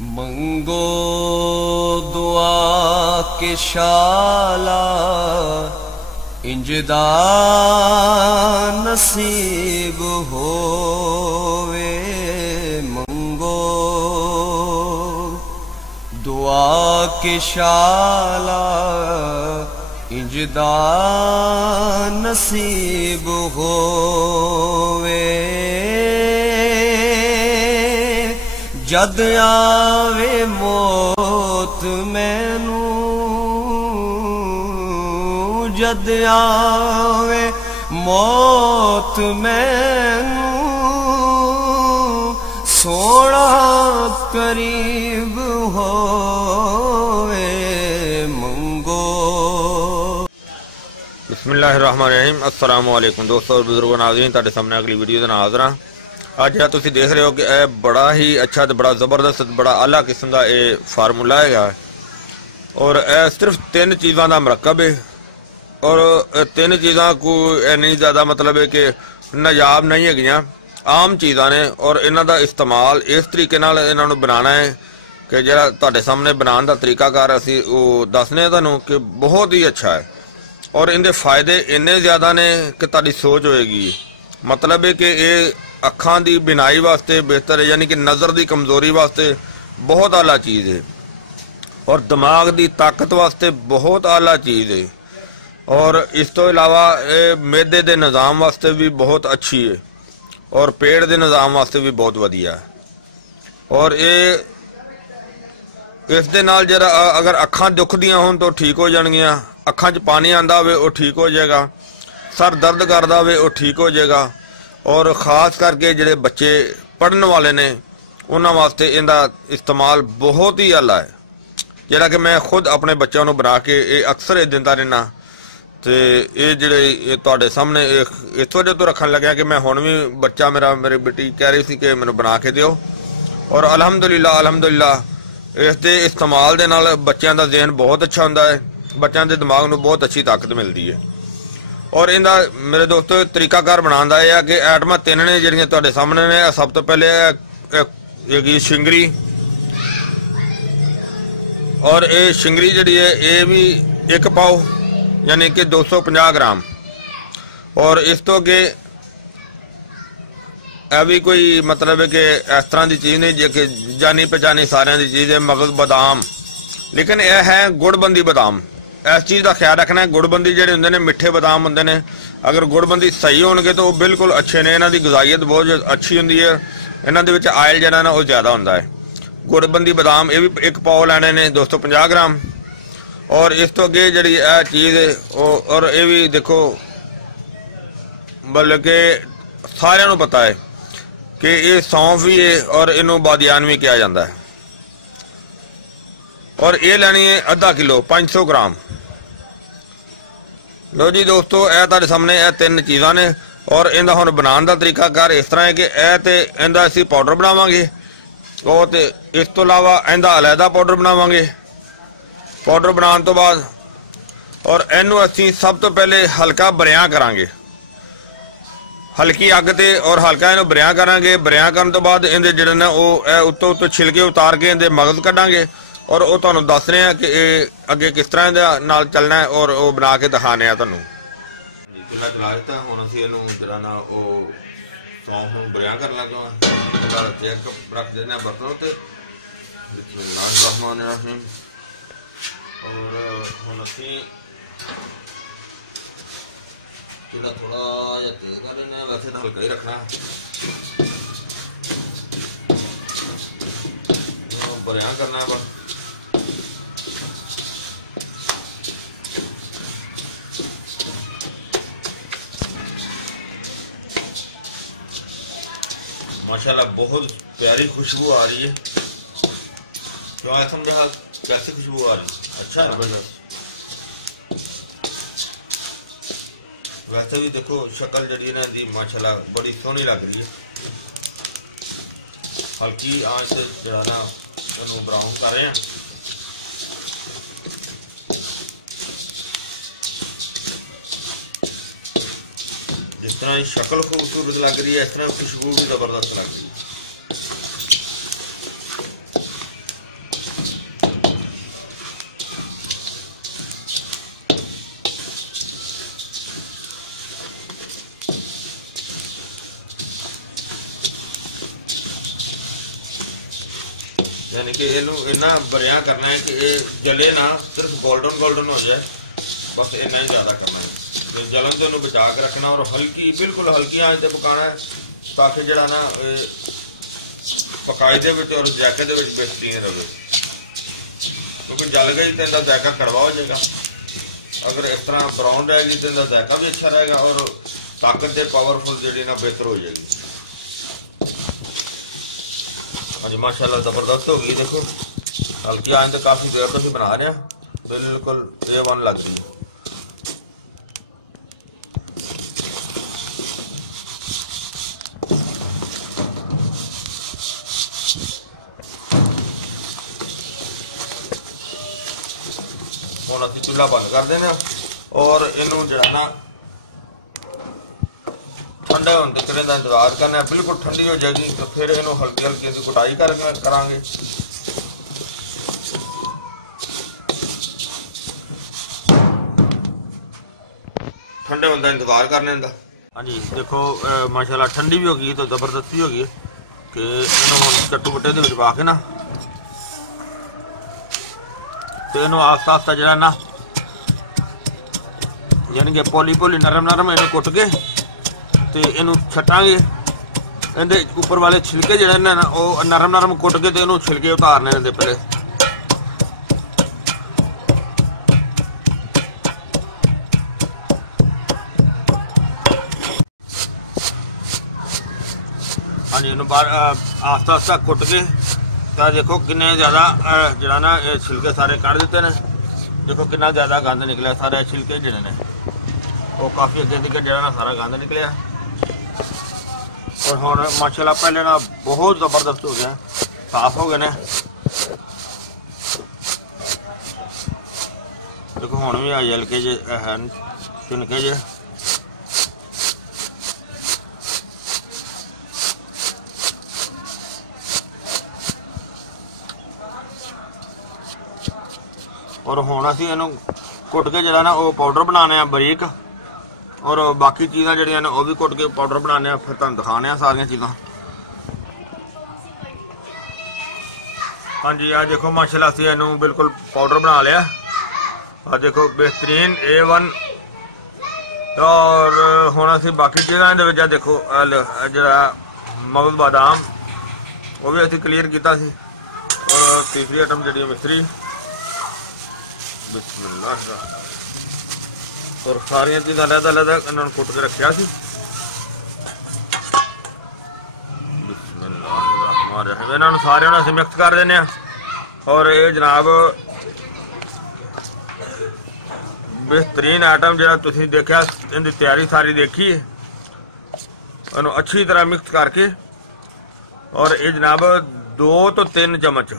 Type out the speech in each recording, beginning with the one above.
मंगो दुआ के शाला इंजदा नसीब होवे। मंगो दुआ के शाला इंजदा नसीब होवे। जद आवे मौत मैनू, जद आवे मौत मैनू, सोना करीब होवे। मंगो। बिस्मिल्लाहिर्रहमानिर्रहीम। अस्सलाम वालेकुम दोस्तों और बुजुर्गो नाज़रीन, तुहाडे सामने अगली वीडियो दे नाल हाज़र हां। अज जिहड़ा तुसीं देख रहे हो कि यह बड़ा ही अच्छा तो बड़ा जबरदस्त बड़ा आला किस्म का यह फार्मूला है और यह सिर्फ 3 चीज़ों का मरकब है और 3 चीज़ा को नहीं ज़्यादा मतलब है कि नायाब नहीं है, आम चीज़ा ने और इन्हों का इस्तेमाल इस तरीके नाल इन्हों बनाना है कि जिहड़ा तुहाडे सामने बनाने का तरीकाकार असीं वो दसने तुहानूं कि बहुत ही अच्छा है और इनके फायदे इन्ने ज़्यादा ने कि तुहाडी सोच होएगी। मतलब है कि ये अखां की बिनाई वास्ते बेहतर है, यानी कि नज़र की कमज़ोरी वास्ते बहुत आला चीज़ है और दिमाग की ताकत वास्ते बहुत आला चीज़ है और इस तो इलावा मैदे के निज़ाम वास्ते भी बहुत अच्छी है और पेट के निज़ाम वास्ते भी बहुत वधिया है। और ये इस दे नाल जरा अगर अखां दुखदियां होण तो ठीक हो जाणगियां, अखां 'च पानी आंदा होवे वो ठीक हो जाएगा, सर दर्द करदा होवे वो ठीक हो जाएगा और ख़ास करके जिहड़े बच्चे पढ़न वाले ने उन्हां वास्ते इहदा इस्तेमाल बहुत ही आला है, जिहड़ा कि मैं खुद अपने बच्चों को बना के अक्सर दिंदा रहना। तो ये जिहड़े तुहाडे सामने इस वजह तो रखन लग्या कि मैं हुण भी बच्चा मेरी बेटी कह रही थी कि मैनूं बना के दिओ और अल्हम्दुलिल्लाह इसके इस्तेमाल दे नाल बच्चों का जहन बहुत अच्छा होंदा है, बच्चों के दिमाग में बहुत अच्छी ताकत मिलती है। और इनका मेरे दोस्तों तरीकाकार बनाने का यह है कि आइटम 3 ने जिहड़ियां तुहाडे सामने ने। सब तो पहले हैगी शिंगरी और ये शिंगरी जिहड़ी है ये भी 1 पाव यानी कि 250 ग्राम और इस तो अगे यह भी कोई मतलब है कि इस तरह की चीज़ नहीं जो कि जानी पहचानी सारिया की चीज़ है। मगज बादाम, लेकिन यह है गुड़बंदी बादाम। इस चीज़ का ख्याल रखना है, गुड़बंदी जो होंगे ने मिठे बादाम होंगे ने, अगर गुड़बंदी सही होंगे तो वो बिल्कुल अच्छे ने, इन्हों की गजाइत बहुत अच्छी होंगी है, इन्हों के आयल जो ना वो ज़्यादा होंगे है। गुड़बंदी बादाम ये भी 1 पाव लैने ने 250 ग्राम और इस तो अगे जी चीज़ है और ये भी देखो बल्कि सारिਆਂ ਨੂੰ पता है कि ये सौंफ भी है और इनू बादियान भी कहा जाता है। और ये लैनी है आधा किलो 500 ग्राम। लो जी दोस्तों यह तुहाडे सामने यह 3 चीज़ा ने और इनका हुण बनाने का तरीकाकार इस तरह है कि यह तो इनका असीं पाउडर बनावांगे और तो इस तो इलावा इनका अलहदा पाउडर बनावांगे। पाउडर बनाने तो बाद और इनू असीं सब तो पहले हल्का बरिया करांगे, हल्की अग ते और हल्का इन्हू बरिया करांगे। बरिया करने तो बाद इहदे जिहड़े ने वो उत्तों उत्तों छिलके उतार के इहदे मगज कढ़ांगे और वो तुहानूं दस रहे हैं कि अगे किस तरह इहदे नाल चलना है और वो बना के दिखाने तुहानूं। चुल्हा चला दिता, हुण असीं इहनूं जिहड़ा ना वो सौंफ नूं बरिया कर लगे चेक रख देने बर्तन उत्ते। बिस्मिल्लाहिर्रहमानिर्रहीम। और हुण असीं चूल्हा थोड़ा जिहा तेज कर लेना, वैसे तो हल्का ही रखना, बरिया करना है बस। माशाल्लाह बहुत प्यारी खुशबू आ रही है। क्यों ऐसा हाल कैसे खुशबू आ रही है? अच्छा है। वैसे भी देखो शक्ल जी ना दी माशाल्लाह बड़ी सोहनी लग रही है। हल्की आंच से जरा ब्राउन कर रहे हैं। जिस तरह शक्ल खूबसूरत लग रही है इस तरह खुशबू भी जबरदस्त लग रही है। यानी कि इनू इन्ना भरिया करना है कि ये जले ना, सिर्फ गोल्डन गोल्डन हो जाए, बस इन्ना ही ज़्यादा करना है। जलन तो इन्हू बचा के रखना और हल्की बिल्कुल हल्की आंच से पकाना है ताकि जड़ा ना पकाई दे और जायके दे बेहतरीन रहे, क्योंकि जल गई तो इनका जायका कड़वा हो जाएगा। अगर इस तरह ब्राउन रहेगी तो इनका जायका भी अच्छा रहेगा और ताकत दे पावरफुल जी ना बेहतर हो जाएगी। हाँ जी माशाल्लाह ज़बरदस्त होगी। देखो हल्की आंच तो काफ़ी देर तो भी बना रहे हैं, बिल्कुल A1 लग रही है। ਹੁਣ ਅਸੀਂ चूल्हा बंद कर देना और इनू जड़ा ना ठंडा होने तक इहदा इंतजार करना। बिल्कुल ठंडी हो जाएगी तो फिर इनू हल्की हल्की सी कुटाई करांगे। ठंडे होने का इंतजार करने का। हाँ जी देखो माशाल्लाह ठंडी भी हो गई तो जबरदस्ती हो गई कि इनू चट्टू बट्टे दे विच पा के ना तो इनू आस्ता आस्ता जरा ना यानी कि पोली पोली नरम नरम इन्हें कुट के तो इनू छटांगे। इहदे उपर वाले छिलके जिहड़े ने ना वो नरम नरम कुट के तो इनू छिलके उतारने इहदे पहले। हाँ जी इनू बाहर आस्ता आस्ता कुट के तो देखो किन्ने ज़्यादा जरा ना छिलके सारे कढ़ दिते ने। देखो कितना ज़्यादा गंद निकलिया, सारे छिलके जिहड़े ने वो काफ़ी अगे तक जरा ना सारा गंद निकलिया। और हुण माशाल्लाह पहले ना बहुत ज़बरदस्त हो गया, साफ हो गए ने। देखो हुण भी आई हल्के जे तिनके जे। और हुण असीं इहनूं कुट के जरा ना वो पाउडर बनाने बरीक और बाकी चीज़ां जड़ियां ने वो भी कुट के पाउडर बनाने फिर तुहानूं दिखाने सारियां चीज़ां। हाँ जी आ देखो माशाल्लाह असीं इहनूं बिल्कुल पाउडर बना लिया। आ देखो बेहतरीन A1। और हुण असीं बाकी चीज़ां दे विच देखो जरा मगज़ बादाम वो भी असीं क्लीयर कीता सी। और तीसरी आइटम जी मिस्री बिस्मिल्लाह। और सारिया चीज़ां अलग-अलग इन्होंने कुट के रखा सी। बिस्मिल्लाह इन्होंने सारे असीं मिक्स कर देने। और ये जनाब बेहतरीन आइटम जो तुसीं देखा इनकी तैयारी सारी देखी है, इन्हों अच्छी तरह मिक्स करके और ये जनाब 2 तो 3 चम्मच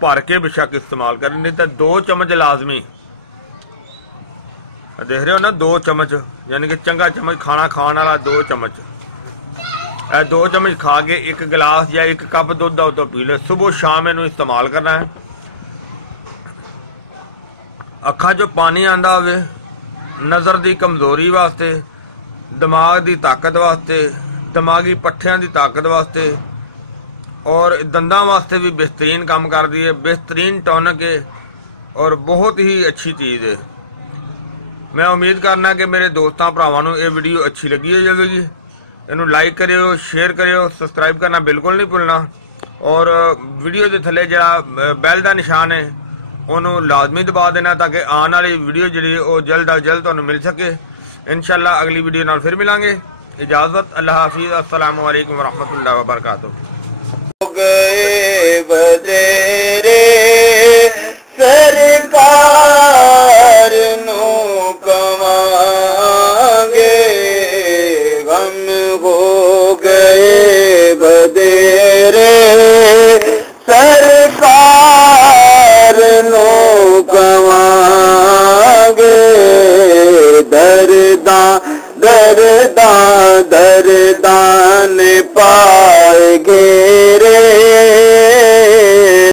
भर के बेशक इस्तेमाल करें, नहीं तो 2 चम्मच लाजमी। देख रहे हो ना 2 चम्मच यानी कि चंगा चम्मच खाना खाने वाला 2 चम्मच। 2 चम्मच खा के 1 गिलास या 1 कप दूध का पी लो। सुबह शाम इनू इस्तेमाल करना है। अखा चो पानी आंदा होवे, नज़र की कमजोरी वास्ते, दिमाग की ताकत वास्ते, दिमागी पट्ठियां की ताकत वास्ते और दंदा वास्ते भी बेहतरीन काम करती है। बेहतरीन टॉनिक है और बहुत ही अच्छी चीज़ है। मैं उम्मीद करना कि मेरे दोस्तों भरावां नूं ये वीडियो अच्छी लगी हो जाएगी। इन्हूं लाइक करियो, शेयर करियो, सबसक्राइब करना बिल्कुल नहीं भूलना। और वीडियो के थले जरा बैल का निशान है उन्होंने लाजमी दबा देना ताकि आने वाली वीडियो जी जल्द अज जल्द तुहानूं मिल सके। इंशाअल्लाह अगली वीडियो नाल फिर मिलांगे। इजाज़त, अल्लाह हाफिज़, अस्सलामु अलैकुम वरहमतुल्लाहि वबरकातुहू।